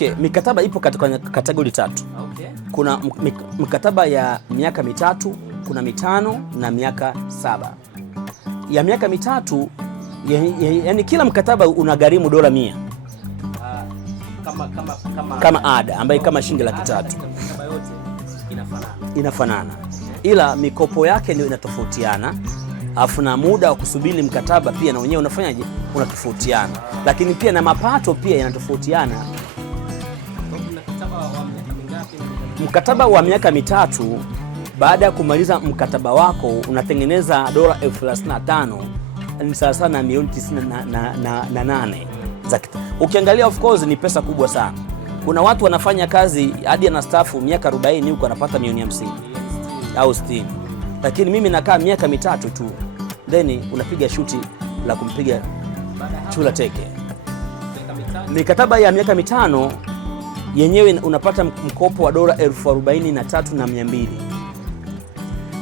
Okay, mikataba ipo katika kategori tatu. Okay. Kuna mikataba ya miaka mitatu, kuna mitano na miaka 7. Ya miaka mitatu, yani kila mkataba unagharimu dola 100. Kama ada ambayo kama shilingi 300. Mikataba yote inafanana. Ila mikopo yake ndio inatofautiana. Afu na muda wa kusubiri mkataba pia na wenyewe unafanyaje? Unatofautiana. Lakini pia na mapato pia yanatofautiana. Mkataba wa miaka mitatu, baada ya kumaliza mkataba wako unatengeneza dola 35,000, ni sawa na milioni 98 za kita. Ukiangalia of course ni pesa kubwa sana. Kuna watu wanafanya kazi hadi anastaafu miaka 40 huko anapata milioni 50 au 60. Lakini mimi nakaa miaka mitatu tu, then unapiga shuti la kumpiga chula teke. Mikataba ya miaka mitano yenyewe unapata mkopo wa dola 43,200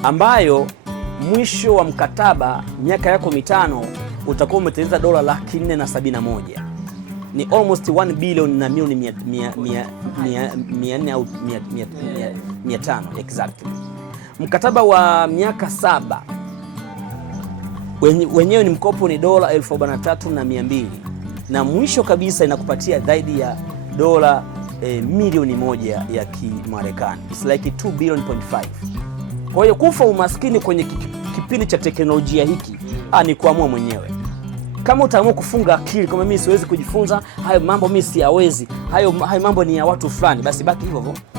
ambayo mwisho wa mkataba miaka yako mitano utakuwa umetengeneza dola 471. Ni almost 1 billion na milioni 400 au 500 exactly. Mkataba wa miaka 7 wenyewe ni mkopo ni dola 43,200 na mwisho kabisa inakupatia zaidi ya dola milioni 1 ya Kimarekani. It's like 2.5 billion. Kwa hiyo kufa umaskini kwenye kipindi cha teknolojia hiki ni kuamua mwenyewe. Kama utaamua kufunga akili kama mimi siwezi kujifunza hayo mambo, mimi siyawezi, hayo mambo ni ya watu fulani, basi baki hivyo hivyo.